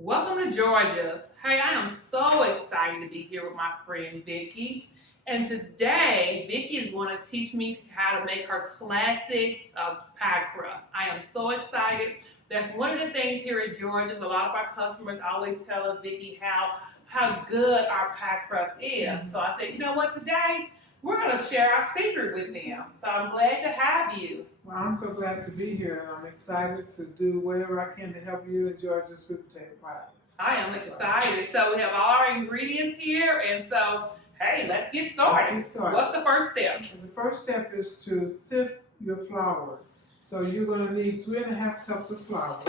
Welcome to Georgia's. Hey, I am so excited to be here with my friend Vicky. And today, Vicky is going to teach me how to make her classics of pie crust. I am so excited. That's one of the things here at Georgia's. A lot of our customers always tell us, Vicky, how good our pie crust is. So I said, you know what, today we're going to share our secret with them. So I'm glad to have you. Well, I'm so glad to be here, and I'm excited to do whatever I can to help you enjoy your sweet potato pie. I am excited. So we have all our ingredients here, and so, hey, let's get started. What's the first step? The first step is to sift your flour. So you're going to need 3.5 cups of flour.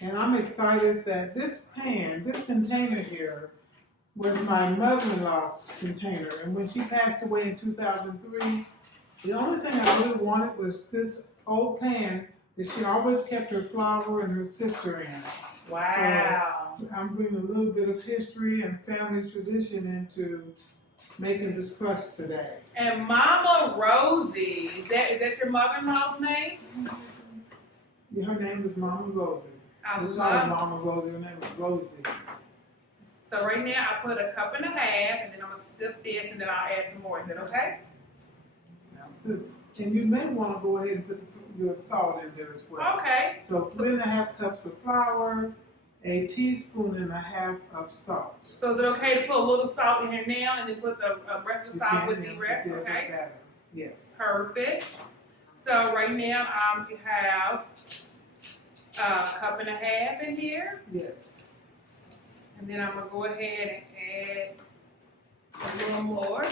And I'm excited that this container here, was my mother-in-law's container. And when she passed away in 2003, the only thing I really wanted was this old pan that she always kept her flour and her sifter in. Wow. So I'm bringing a little bit of history and family tradition into making this crust today. And Mama Rosie, is that your mother-in-law's name? Yeah, her name is Mama Rosie. We call her Mama Rosie. Her name is Rosie. So right now I put 1.5 cups, and then I'm going to sift this, and then I'll add some more. Is that okay? Sounds good. And you may want to go ahead and put your salt in there as well. Okay. So 3.5 cups of flour, 1.5 teaspoons of salt. So is it okay to put a little salt in here now, and then put the rest of the salt with the rest? Okay. Better. Yes. Perfect. So right now you have 1.5 cups in here. Yes. And then I'm going to go ahead and add a little more.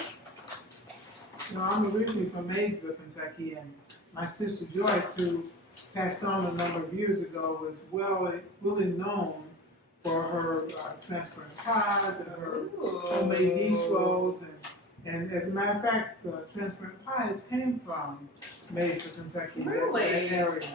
You know, I'm originally from Maysville, Kentucky, and my sister Joyce, who passed on a number of years ago, was really known for her transparent pies and her homemade yeast rolls. And as a matter of fact, the transparent pies came from Maysville, Kentucky, really? that area.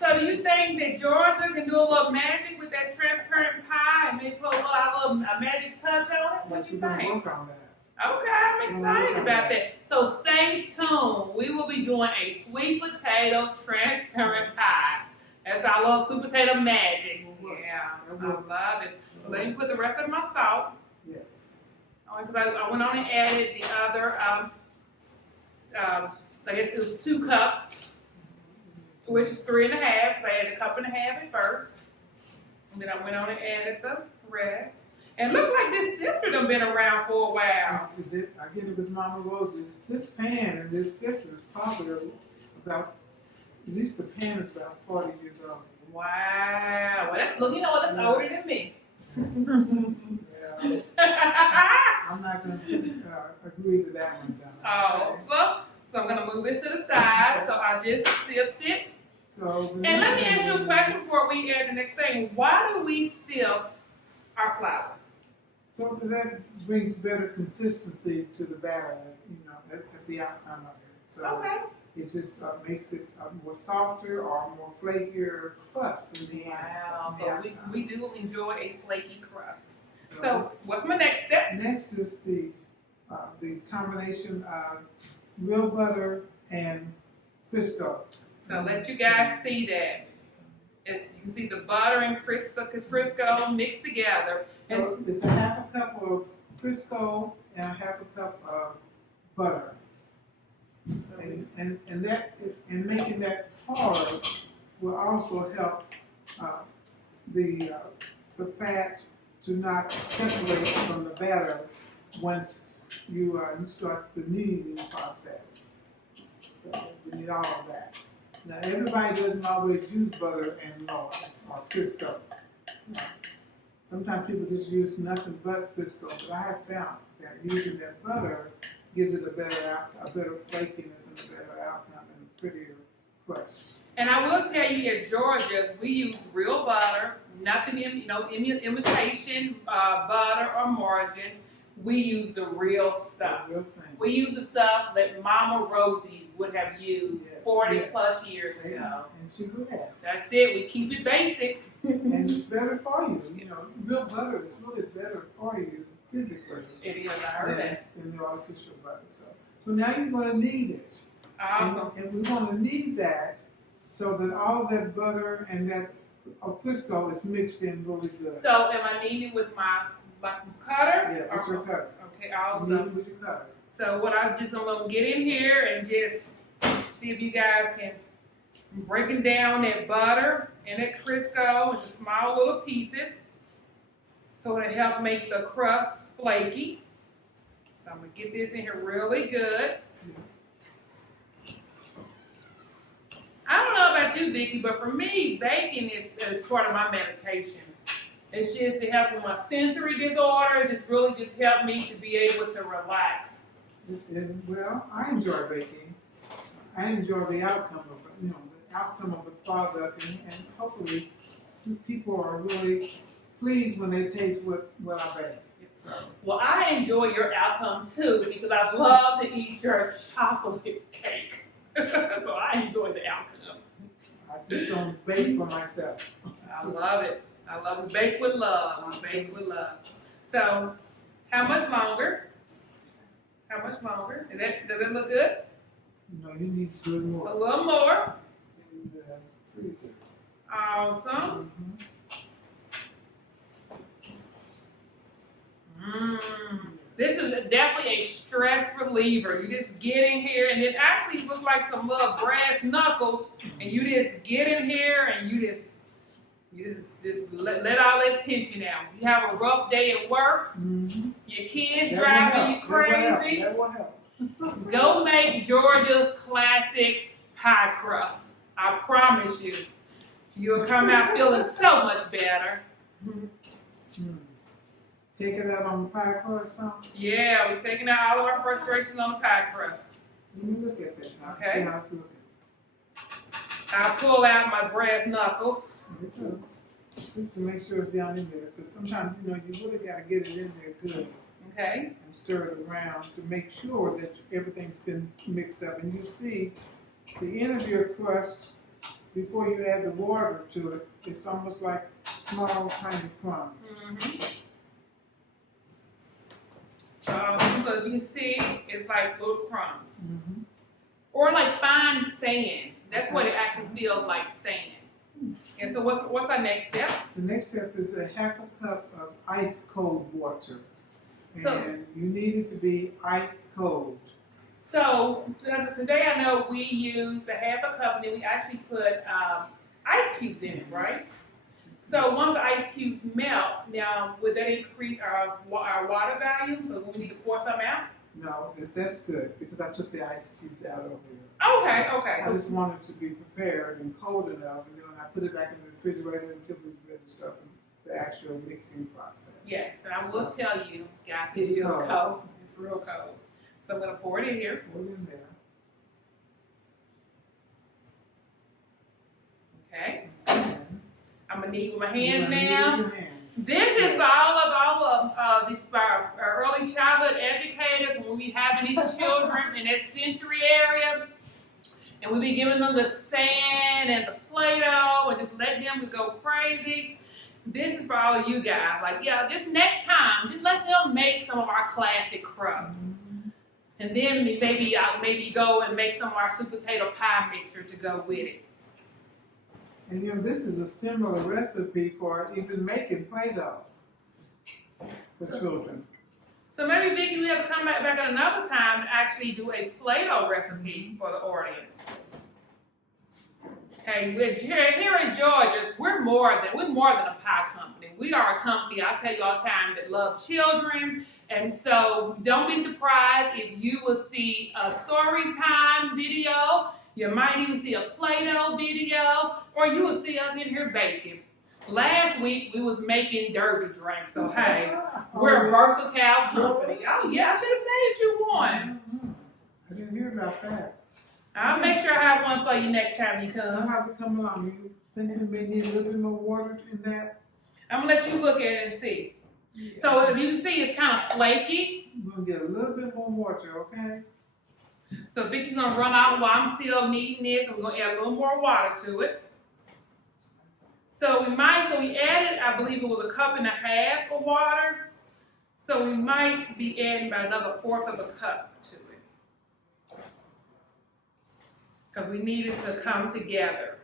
So do you think that Georgia can do a little magic with that transparent pie and maybe put a little magic touch on it? What do you think? We're going to work on that. Okay, I'm excited about that. So stay tuned. We will be doing a sweet potato transparent pie. That's our little sweet potato magic. Yeah, I love it. So let me put the rest of my salt. Yes. Because I went on and added the other, I guess it was 2 cups, which is 3.5. I added 1.5 cups at first. And then I went on and added the rest. And look like this sifter done been around for a while. Again, it was Mama Rosie's. This pan and this sifter is probably about, at least the pan is about 40 years old. Wow. Well, that's older than me. Yeah. I'm not going to agree to that one. Awesome. So I'm going to move this to the side. So I just sift it. And let me ask you a question before we add the next thing. Why do we sift our flour? So that brings better consistency to the batter, at the outcome of it. So okay. It just makes it more softer or more flakier crust. Wow. So we do enjoy a flaky crust. So what's my next step? Next is the combination of real butter and Crisco. So let you guys see that. You can see the butter and Crisco mixed together. So it's 1/2 cup of Crisco and 1/2 cup of butter. And making that hard will also help the fat to not separate from the batter once you start the kneading process. So you need all of that. Now everybody doesn't always use butter and lard or Crisco. Sometimes people just use nothing but Crisco, but I have found that using that butter gives it a better flakiness and a better outcome and a prettier crust. And I will tell you, at Georgia's, we use real butter, nothing imitation butter or margarine. We use the real stuff. The real thing. We use the stuff that Mama Rosie would have used 40 plus years ago. And she would have. That's it. We keep it basic. And it's better for you. Real butter is really better for you physically. It is. I heard that. Than the artificial butter. So now you're going to knead it. Awesome. And we want to knead that so that all of that butter and that Crisco is mixed in really good. So am I kneading with my cutter? Yeah, with your cutter. Okay, Knead awesome. with your cutter. So what I'm gonna get in here and just see if you guys can breaking down that butter and that Crisco into small little pieces so it'll help make the crust flaky. So I'm gonna get this in here really good. I don't know about you, Vicki, but for me, baking is part of my meditation. It's just, it helps with my sensory disorder. It just really just helped me to be able to relax. Well, I enjoy baking. I enjoy the outcome of it, you know, the outcome of the product, and hopefully people are really pleased when they taste what I bake. So. Well, I enjoy your outcome too because I love to eat your chocolate cake. So I enjoy the outcome. I just don't bake for myself. I love it. I love to bake with love. I bake with love. So, how much longer? How much longer? Does it look good? No, you need to do it more. A little more. In the freezer. Awesome. This is definitely a stress reliever. You just get in here, and it actually looks like some little brass knuckles, and you just get in here, and you just let all that tension out. You have a rough day at work, your kids driving you crazy. That will help. Go make Georgia's classic pie crust. I promise you, you'll come out feeling so much better. Take it out on the pie crust, huh? Yeah, we're taking out all of our frustrations on the pie crust. Let me look at that now. Okay. See how it's looking. I'll pull out my brass knuckles. Just to make sure it's down in there, because sometimes, you know, you really got to get it in there good. Okay. And stir it around to make sure that everything's been mixed up. And you see, the end of your crust, before you add the water to it, it's almost like small tiny crumbs. So as you can see, it's like little crumbs. Or like fine sand. That's what it actually feels like, sand. And so what's our next step? The next step is a half a cup of ice cold water. So, and you need it to be ice cold. So today I know we used a half a cup, and then we actually put ice cubes in it, right? So once the ice cubes melt, now would that increase our water volume? So we need to pour some out? No, that's good because I took the ice cubes out over here. Okay. I just wanted to be prepared and cold enough, and then when I put it back in the refrigerator until it was ready to start the actual mixing process. Yes, and I will tell you, guys, it is cold. It's real cold. So I'm going to pour it in here. Pour it in there. Okay. I'm going to knead with my hands now. With your hands. This is for all of these our early childhood educators when we having these children in that sensory area, and we be giving them the sand and the Play-Doh and just letting them go crazy. This is for all of you guys. Like, yeah, just next time, just let them make some of our classic crusts. And then maybe go and make some of our sweet potato pie mixture to go with it. And you know, this is a similar recipe for even making Play-Doh for children. So maybe, Vicki, we have to come back at another time and actually do a Play-Doh recipe for the audience. Hey, here in Georgia, we're more than a pie company. We are a company, I tell you all the time, that love children. And so don't be surprised if you will see a story time video. You might even see a Play-Doh video, or you will see us in here baking. Last week, we was making derby drinks, so hey, we're a versatile company. Oh yeah, I should have saved you one. I didn't hear about that. I'll make sure I have one for you next time you So come. how's it coming along? You think we may need a little bit more water in that? I'm gonna let you look at it and see. So if you can see, it's kind of flaky. We're gonna get a little bit more water, okay? So Vicky's gonna run out while I'm still kneading this, and we're gonna add a little more water to it. So we added, I believe it was 1.5 cups of water. So we might be adding about another 1/4 cup to it. Because we need it to come together.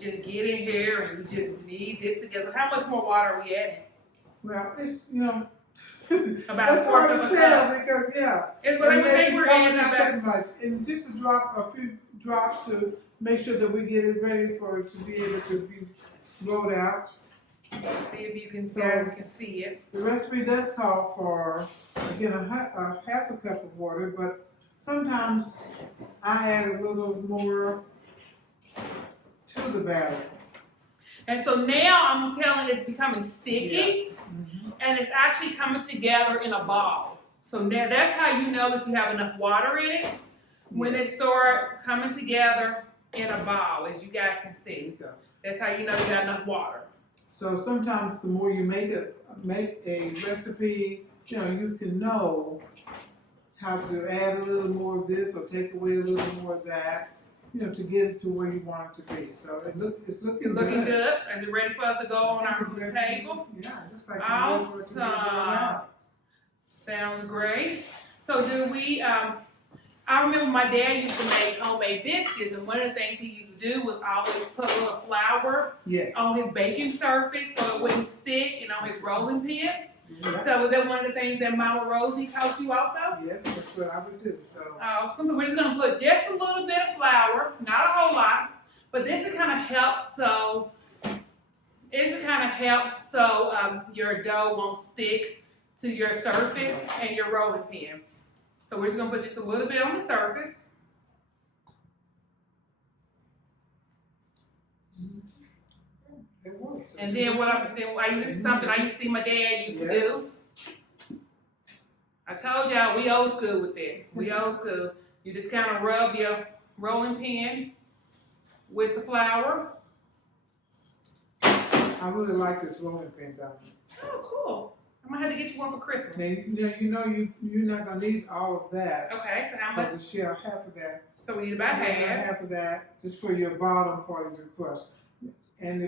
just get in here and you just knead this together. How much more water are we adding? Well, it's, you know, About a that's fourth hard of to a tell cup. because, yeah. It's what I think we're adding not about. that much. And just a few drops to make sure that we get it ready for it to be able to be rolled out. See if you guys can see it. The recipe does call for, again, a half a cup of water, but sometimes I add a little more to the batter. And so now I'm telling you, it's becoming sticky, and it's actually coming together in a ball. So now that's how you know that you have enough water in it, when it start coming together in a ball, as you guys can see. That's how you know you got enough water. So sometimes the more you make a recipe, you know, you can know how to add a little more of this or take away a little more of that, you know, to get it to where you want it to be. So it's looking good. Is it ready for us to go on our table? Yeah, just like awesome. Sounds great. So do we? I remember my dad used to make homemade biscuits, and one of the things he used to do was always put a little flour on his baking surface so it wouldn't stick, and on his rolling pin. Yeah. So was that one of the things that Mama Rosie taught you also? Yes, that's what I would do. So we're just gonna put just a little bit of flour, not a whole lot, but this to kind of help your dough won't stick to your surface and your rolling pin. So we're just gonna put just a little bit on the surface. And then this is something I used to see my dad used to do. I told y'all we old school with this. We old school. You just kind of rub your rolling pin with the flour. I really like this rolling pin, Donna. Oh, cool. I'm gonna have to get you one for Christmas. And you're not gonna need all of that. Okay, so how much? To share half of that. So we need about half. Half of that, just for your bottom part of your crust. And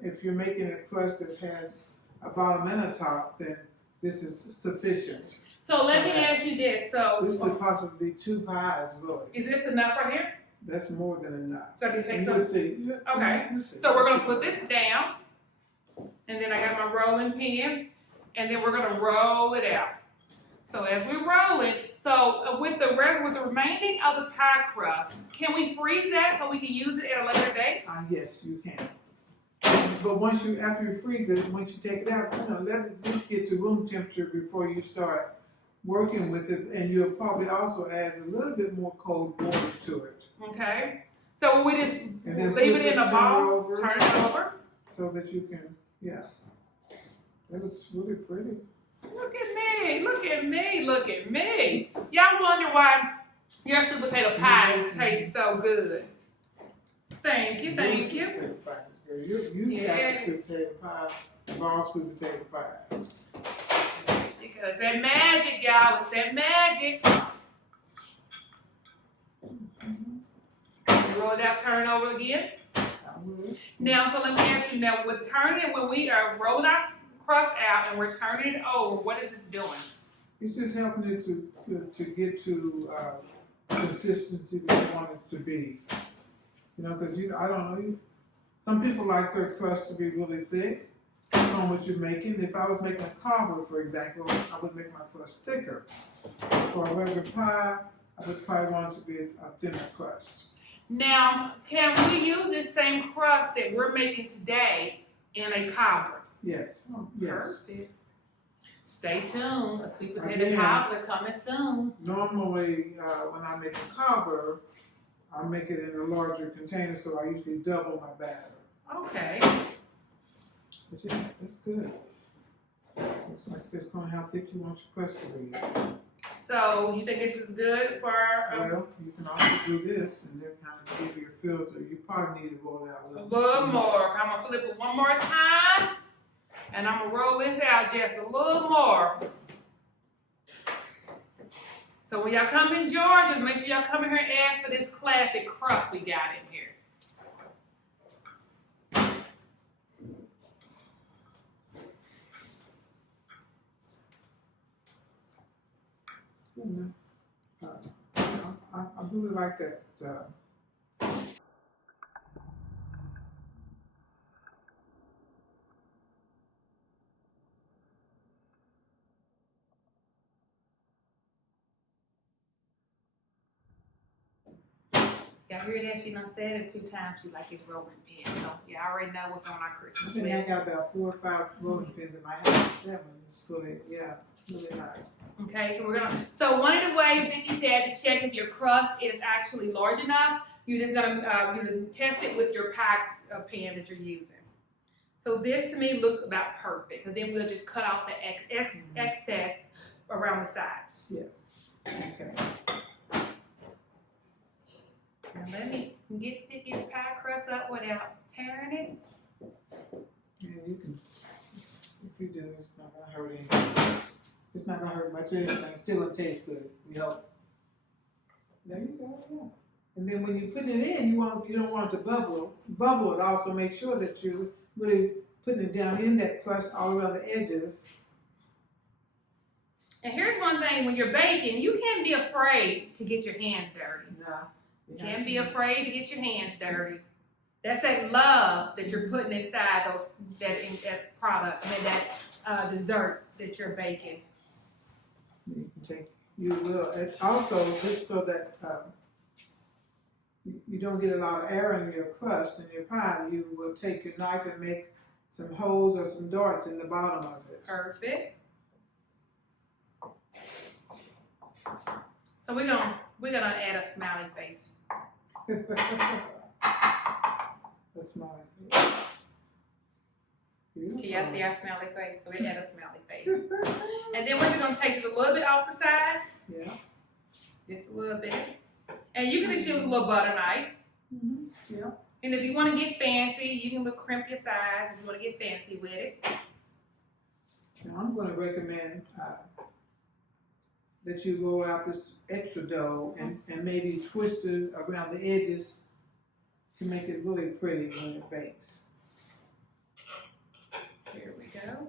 if you're making a crust that has a bottom and a top, then this is sufficient. So let me ask you this. So this could possibly be 2 pies, really. Is this enough right here? That's more than enough. So do you think so? We'll see. Okay. We'll see. So we're gonna put this down, and then I got my rolling pin, and then we're gonna roll it out. So as we roll it, with the remaining of the pie crust, can we freeze that so we can use it at a later date? Yes, you can. But after you freeze it, once you take it out, let it just get to room temperature before you start working with it, and you'll probably also add a little bit more cold water to it. Okay. So we just leave it in a ball, turn it over, so that you can, that looks really pretty. Look at me! Look at me! Look at me! Y'all wonder why your sweet potato pies taste so good. Thank you, thank you. You got the sweet potato pie, raw sweet potato pies. Because that magic, y'all, it's that magic. Roll it out, turn it over again. Now, so let me ask you, when we are rolling our crust out and we're turning it over, what is this doing? It's just helping it to get to consistency that you want it to be. Because I don't know, some people like their crust to be really thick, depending on what you're making. If I was making a cobbler, for example, I would make my crust thicker. For a regular pie, I would probably want it to be a thinner crust. Now, can we use this same crust that we're making today in a cobbler? Yes. Perfect. Stay tuned. A sweet potato cobbler coming soon. Normally, when I make a cobbler, I make it in a larger container, so I usually double my batter. Okay. But yeah, that's good. Looks like it's going how thick you want your crust to be. So you think this is good for our... Well, you can also do this and then kind of give your filter. You probably need to roll it out a little more. I'm going to flip it one more time. And I'm going to roll this out just a little more. So when y'all come in Georgia, make sure y'all come in here and ask for this classic crust we got in here. I really like that. Y'all hear that? She done said it 2 times. She like it's rolling pin. So yeah, I already know what's on our Christmas I think I list. got about 4 or 5 rolling pins in my house. That one is really, really nice. Okay, so one of the ways Vicki said to check if your crust is actually large enough, you're just gonna you test it with your pie pan that you're using. So this to me looked about perfect, because then we'll just cut off the excess around the sides. Yes. Okay. Now let me get Vicki's pie crust up without tearing it. Yeah, you can. If you do, it's not gonna hurt anything. It's not gonna hurt much or anything. It's still gonna taste good. We hope. There you go. Yeah. And then when you put it in, you don't want it to bubble. It also make sure that you're really putting it down in that crust all around the edges. And here's one thing: when you're baking, you can't be afraid to get your hands dirty. No. You can't be afraid to get your hands dirty. That's that love that you're putting inside that product, that dessert that you're baking. You will. And also, just so that you don't get a lot of air in your crust and your pie, you will take your knife and make some holes or some darts in the bottom of it. Perfect. So we're gonna add a smiley face. A smiley face. Can y'all see our smiley face? So we add a smiley face. And then we're just gonna take just a little bit off the sides. Yeah. Just a little bit. And you can just use a little butter knife. Mm-hmm. Yeah. And if you want to get fancy, you can crimp your sides if you want to get fancy with it. Now I'm going to recommend that you roll out this extra dough and maybe twist it around the edges to make it really pretty when it bakes. Here we go.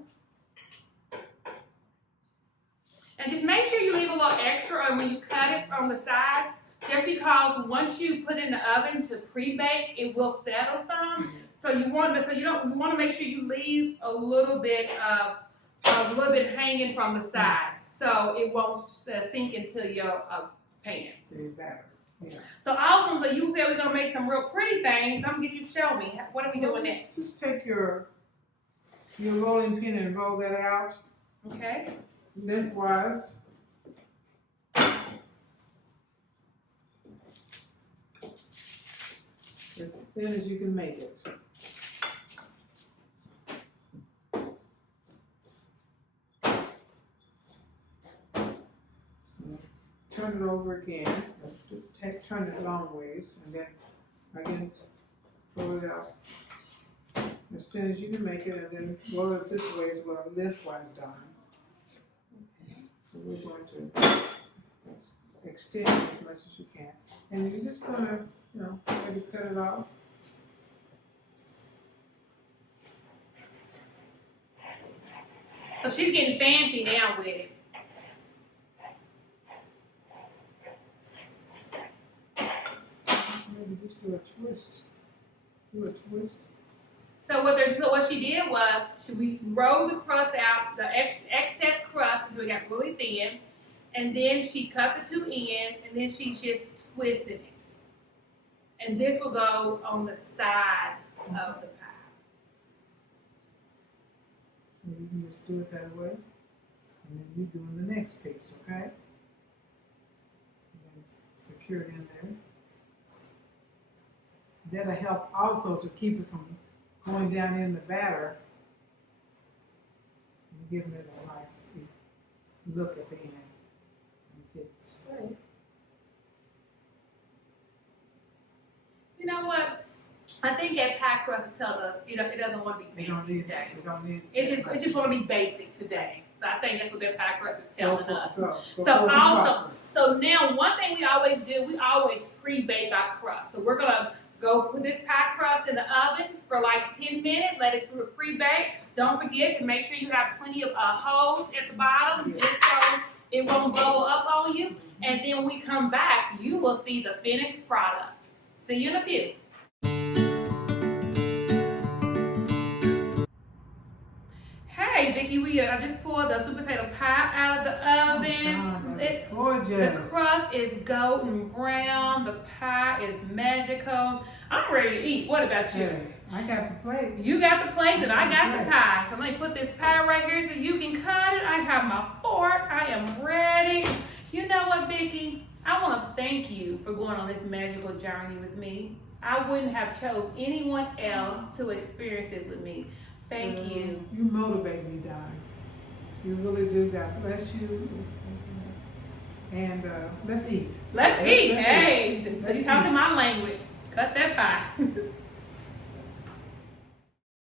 And just make sure you leave a little extra when you cut it on the sides, just because once you put it in the oven to pre-bake, it will settle some. So you want to make sure you leave a little bit hanging from the sides, so it won't sink into your pan. Yeah. So awesome. So you said we're gonna make some real pretty things. I'm gonna get you to show me. What are we doing next? Just take your rolling pin and roll that out. Okay. Lengthwise. As thin as you can make it. Turn it over again. Turn it long ways, and then again roll it out as thin as you can make it, and then roll it this way as well, lengthwise down. So we're going to extend as much as you can, and you're just gonna, maybe cut it off. So she's getting fancy now with it. Maybe just do a twist. So what she did was we rolled the crust out, the excess crust until it got really thin, and then she cut the 2 ends, and then she just twisted it. And this will go on the side of the pie. So you can just do it that way, and then you doing the next piece, okay? And then secure it in there. That'll help also to keep it from going down in the batter and giving it a nice look at the end. And get it straight. You know what? I think that pie crust tells us it doesn't want to be fancy today. It just want to be basic today. So I think that's what that pie crust is telling us. So now one thing we always do, we always pre-bake our crust. So we're gonna go put this pie crust in the oven for like 10 minutes, let it pre-bake. Don't forget to make sure you have plenty of holes at the bottom, just so it won't bubble up on you. And then when we come back, you will see the finished product. See you in a few. Hey Vicki, I just pulled the sweet potato pie out of the oven. It's gorgeous. The crust crust is golden brown. The pie is magical. I'm ready to eat. What about you? Hey, I got the plate. You got the plates and I got the pie. So let me put this pie right here so you can cut it. I have my fork. I am ready. You know what, Vicki? I want to thank you for going on this magical journey with me. I wouldn't have chose anyone else to experience it with me. Thank you. You motivate me, Don. You really do. God bless you. And let's eat. Let's eat. Hey, Let's you eat. talking my language. Cut that pie.